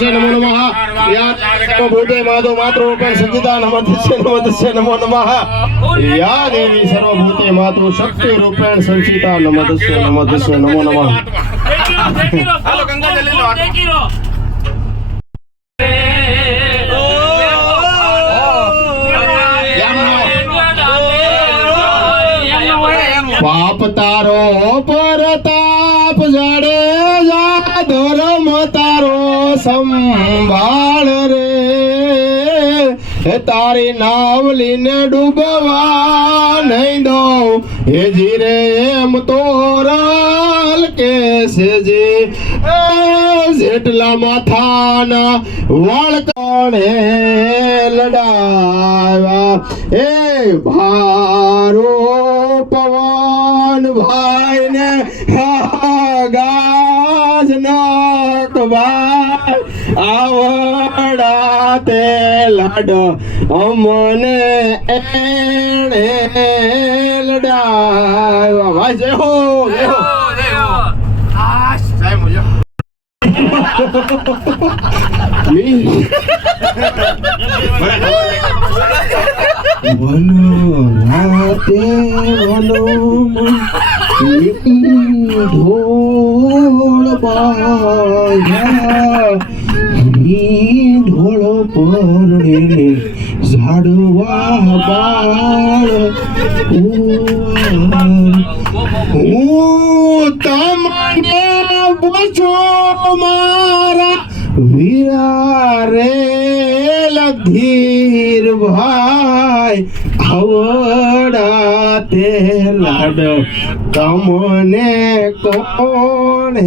नमोदस्य नमो नमः या सर्वभूते माधो मातृरूपेण संचिता नमोदस्य नमो नमः या देवी सर्वभूते मातु शक्ति रूपेण संचिता नमोदस्य नमो नमः हेलो गंगा जल लो पाप तारो परताप जाडेजा धर्म तारो संभाळ रे तारी नावली ने डूबवा नहीं दो हे जीरे एम तोरल कैसे जी जेटला माथाना वळकणे लडावा ए भारो पवन भाई ने गाज नाक भाई आवड़ा ते लाडो अमने एणे लडावा भाई जय हो जय मुझे वनो राते वनो ढोल बाजा ढोल परणे झाडवा बाळ तमने बचो मारा वीरा रे लधीर भाई आवड़ा ते लाड तमने कोणे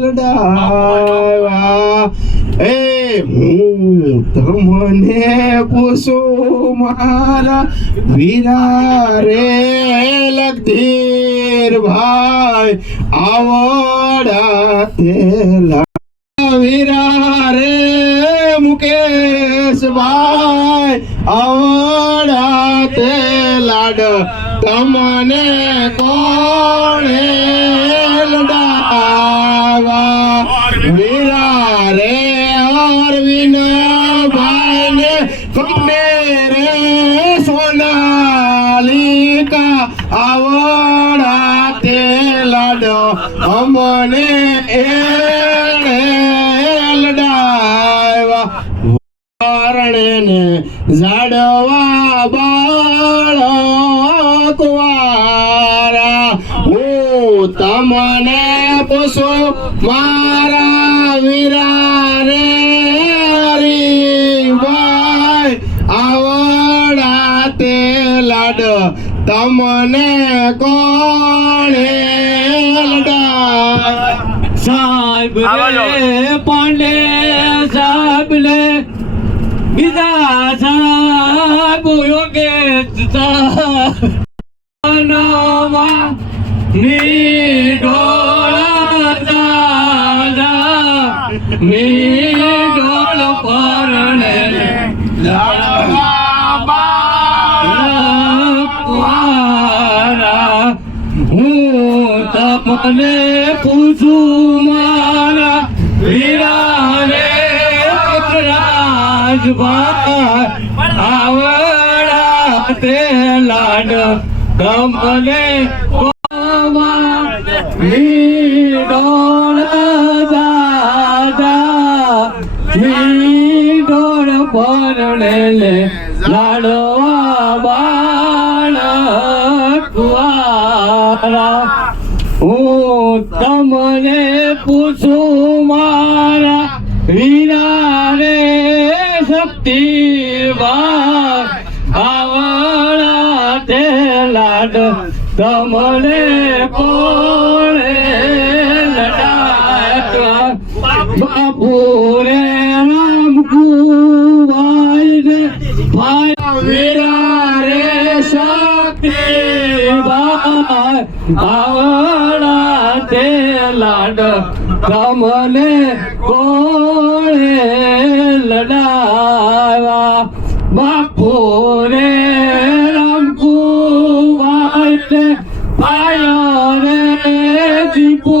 लडावा ए हूँ तमने पूछो मारा वीरा रे लधीर भाई आवड़ा ते लाड वीरा रे मुकेश भाई आवड़ा ते लाड तमने कोणे लडावा वीरा रे और विना भाई ने मेरे सोनाली का आवड़ा ते लाड हमने झाडवा बाळा कुवारा हो तमने पोसो मारा वीरा रे हरी भाई आवड़ा ते लाड तमने कोणे लडा साहेब रे पांडे साहेब ले विदा साहेब योगेश नवा मी डोळा दादा मी डोळ परणे लाडवा बारा हूँ तमने पूछू मारा वीरा रे आवड़ा ते लाड तमने कोवा मी डोळ दादा मी डोळ परणे लाडवा बाळ कुवारा हूँ तमने पूछू मारा वीरा रे शक्ति आवड़ा ते लाड तमने कोणे लडावा बापू रे राम कुवाई रे भाई वीरा रे शक्ति आवड़ा ते लाड तमने कोणे लडावा बापू रे राम कुवाई रे भाई रे दीपू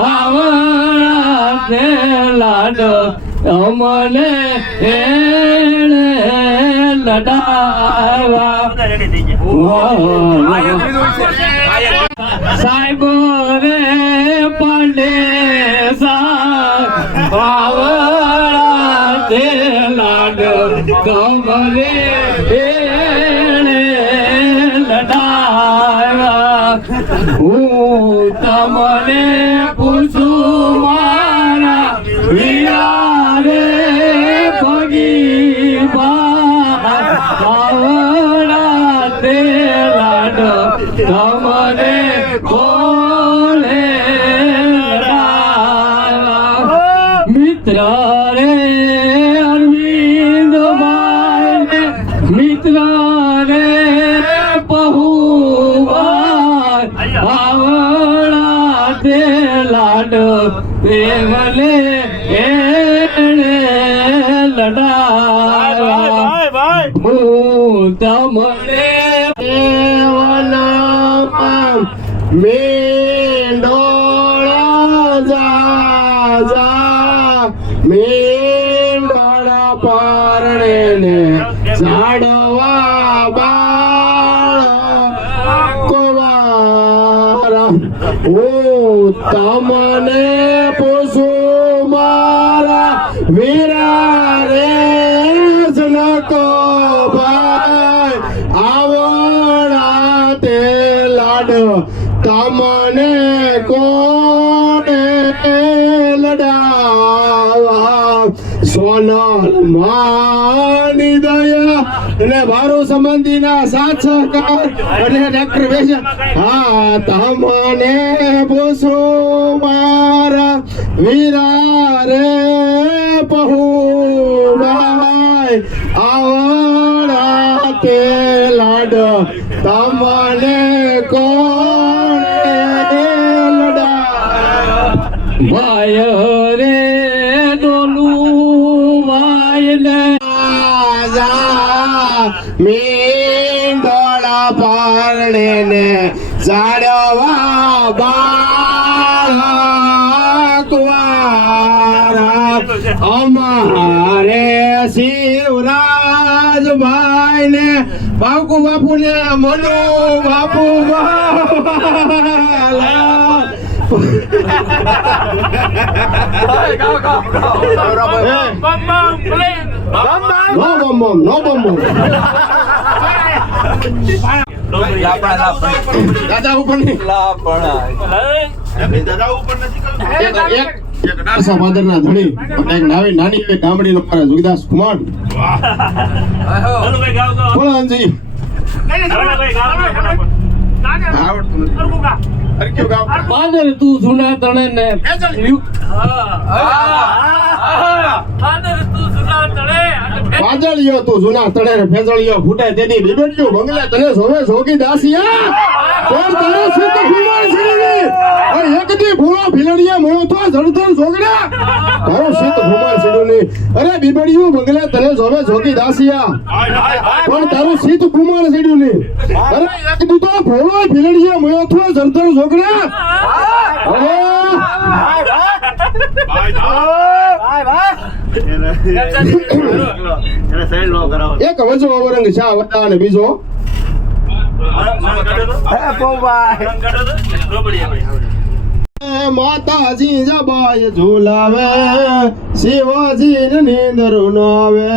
आवड़ा રે લાડ અમને એણે લડાવા સાહેબ રે પાંડે સાવળા તે લાડ કમરે એણે લડાવા હું તમને પૂછું મારા વીરા રે ભગી સાવળા તે લાડ તમને કોણે લડાવા મિત્ર રે અરવિંદ ભાઈ મિત્ર રે પહુભાઈ આવડા તે લાડ દેવલે એણે લડાવા હું તમને દેવના મેંડોળા જા જા મેંડોળા પારણે ને ઝાડવા બાળ કુંવારા હું તમને પૂછું મારા વીરા રે જનકો ભાઈ આવડા તે લાડ તમને કોને લડાવા સોનલ માની દયા અને મારું સંબંધીના સાથ સહકાર અને ડોક્ટર વેશ હા તમને પૂછો મારા વીરા રે પહુભાઈ આવડા તે લાડ તમને કોણે લડાવા ભાય રે ડોલું ભાઈ ને મેંદોળા પારણે ને ઝાડવા બાળકવારા અમારે શિવરાજભાઈ ને બાપુ બાપુ ને મનુ બાપુ નો બમ દાદા ઉપર નહીં ભાદરના ધણી એક નાની ગામડી નો મારા જોગીદાસ કુમાર બોલો અંજી પાદર તું જૂના તણે ને પાજળિયો તું જૂના તળે ને ફેજળિયો ફૂટે તેની બીબડિયું બંગલે તને જોવે જોગી દાસિયા કોણ તારો સિદ્ધ ફૂલવાળ છેડી ઓય એક દી ભૂળો ભીલડિયા મોયો તો જળધર જોગડા તારો સિદ્ધ ફૂલવાળ છેડુની અરે બીબડિયું બંગલે તને જોવે જોગી દાસિયા કોણ તારું સિદ્ધ ફૂલવાળ છેડુની અરે એક દી તો ભૂળો ભીલડિયા મોયો તો જળધર જોગડા એક વજો અવરંગ શાહ વડા અને બીજો માતાજી જબાય ઝુલાવે શિવાજી ને નીંદર નો આવે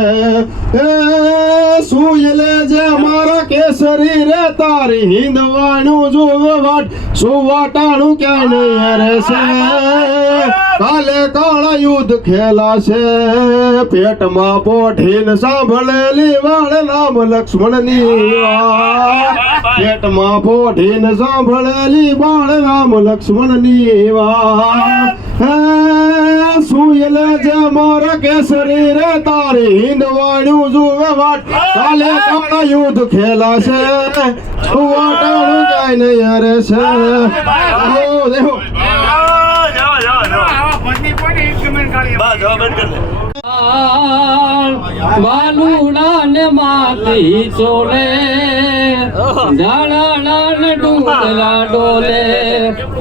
સુયલે જે મારા કેસરી રે તારી હિંદવાણું જોવે વાટ સુવાટાણું ક્યાં નહીં રહેશે કાલે કાળા યુદ્ધ ખેલાશે પેટમાં પોઠીને સાંભળેલી વાળ નામ લક્ષ્મણની વાત પેટમાં પોઠીને સાંભળેલી વાળ નામ લક્ષ્મણની સુયલે જે મારા કેસરી રે તારી હિંદવાણું જોવે વાટ કાલે કાળા યુદ્ધ ખેલાશે સુવાટાણું ક્યાંય નહીં રહેશે દેખો વાલુડા ને માતી ચોલે ઝાડા ને ડુંગરા ડોલે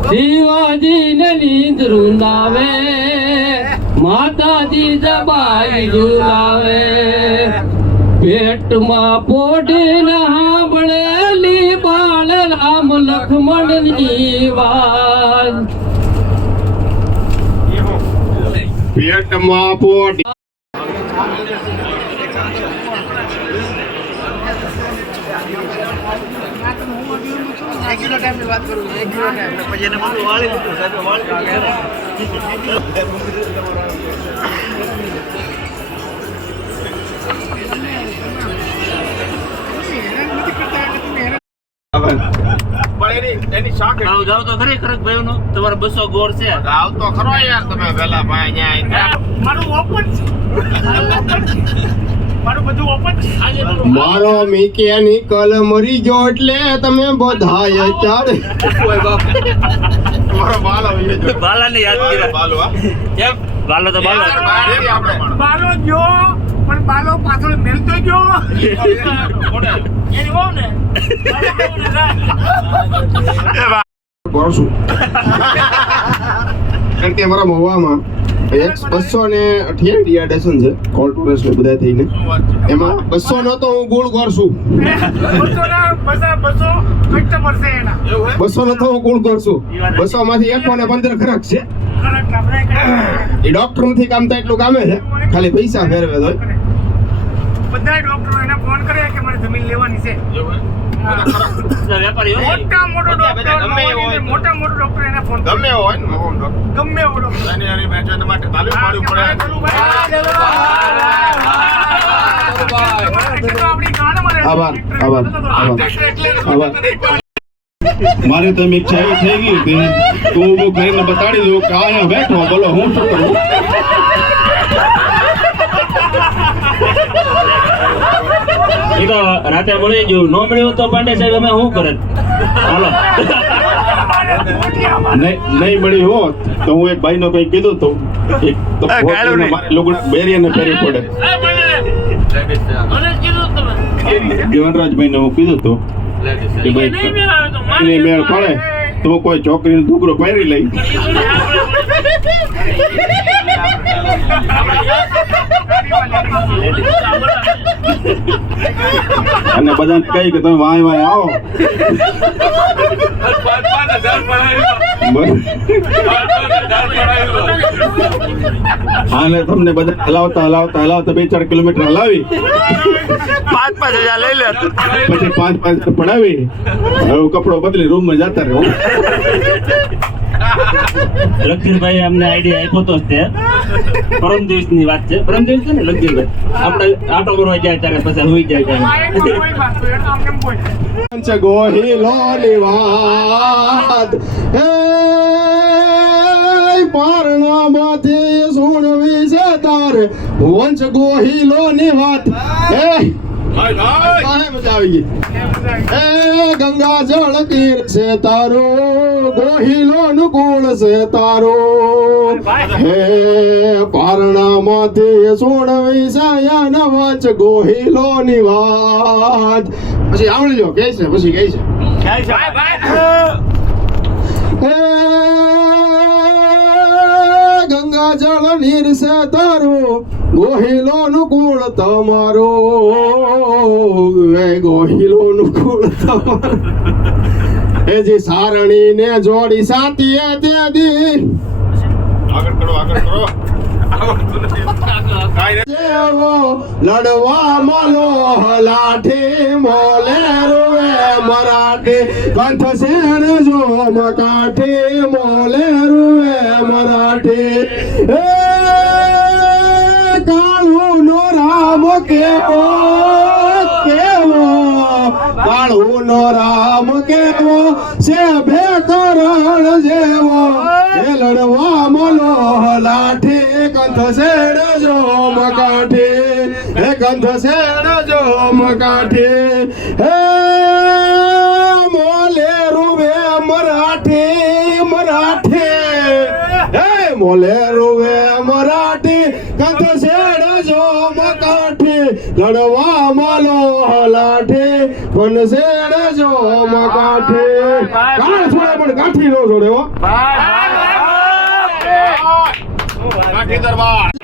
શિવાજી ને નીંદરું નાવે માતાજી જબાઈ ઝુલાવે પેટમાં પોઢીને સાંભળેલી બાળ રામ લખમણની વાત પેટમાં પોટ જાવ તો ખરી ખરક ભાઈ નો તમારે 200 ગોળ છે આવતો ખરો યાર તમે પેલા ભાઈ ન્યા મારું ઓપન છે મારું બધું ઓપન છે મારો મિકેનિકલ મરી ગયો એટલે તમે બધાય ચાર મારો બાલો બાલાને યાદ કર્યા બાલો કેમ બાલો તો બાલો બાલો ગયો પણ બાલો પાછળ મેલતો ગયો એની વહુ ને કરશું કારણ કે અમારા મહુવામાં 228 ડિયાડેશન છે કોલ ટુરેસ ને બધા થઈને એમાં 200 નો તો હું ગુળ કરશું 200 કસ્ટમર છે એના 200 નો તો હું ગુળ કરશું 200 માંથી 115 ખરાક છે ખરેખર આપણે એ ડોક્ટર નથી કામ તો એટલું કામે છે ખાલી પૈસા ફેરવે તો બધા ડોક્ટરો એને ફોન કરે કે મારે જમીન લેવાની છે વેપારી હોય મોટા મોટો ડોક્ટર મોટા મોટો ડોક્ટર એને ફોન ગમે હોય ને મોહન ડોક્ટર ગમે એવો ડોક્ટર એની મેચન માટે તાલીમ પાડવી પડે આભાર આભાર આભાર મારે તો એક ચાવી થઈ ગઈ હતી તો હું કરીને બતાડી દઉં કે અહીંયા બેઠો બોલો હું શું કરું એ તો રાતે મળી ગયું ન મળ્યું તો પાંડે સાહેબ અમે શું કરે હાલો નહીં મળી હોત તો હું એક ભાઈ નો કઈ કીધું તો એક તો લુગડા બેરિયાને ફેરી પડે દેવનરાજભાઈ ને હું કીધું તો કે ભાઈ એને મેળ પડે તો કોઈ છોકરીનો ટુકડો પહેરી લઈ અને બધાને કહી કે તમે વાય વાય આવો અને તમને બધા હલાવતા હલાવતા હલાવતા 2-4 કિલોમીટર હલાવી 5,000 લઈ લે પછી 5 પડાવી હવે કપડો બદલી રૂમ માં જતા રહો લખીરભાઈ અમને આઈડિયા આપ્યો તો તે પરમ દિવસની વાત છે પરમ દિવસ છે ને લખીરભાઈ આપણે આટો કરવા જાય ત્યારે પછી હોઈ જાય ત્યારે ગોહિલો નિવાદ હે પારણામાંથી સુણવી છે તારે વંશ ગોહિલો નિવાદ હે મજા આવી ગઈ એ ગંગા જળ તીર છે તારું ગોહિલો નુકુળ છે તારું હે પારણામાંથી સોણવી સાયા વંચ ગોહિલો નિવાદ પછી આવડી જો કે છે પછી કે છે ગંગા જળ નીર છે તારું ગોહિલો નુકુળ તમારો ગોહિલો નુકુળ તમારો એ જે સારણી ને જોડી સાતીએ તે દી આગળ કરો જેવો લડવા મલો લાઠી મોલે રૂવે મરાઠી કંઠ શેણ જો મકાઠી મોલે રૂવે મરાઠી એ કાળું નો રામ કેવો કાળું નો રામ કેવો છે ભેકરણ જેવો એ લડવા મલો લાઠી કંઠ શેણ જો મકાઠી હે કંઠ શેણ જો મકાઠી હે મોલે રૂવે મરાઠી મરાઠી હે મોલે રૂવે મરાઠી કંઠ શેણ જો મકાઠી લડવા માલો લાઠી પણ શેણ જો મકાઠી કાળ છોડે પણ કાઠી નો છોડે હો કાઠી દરબાર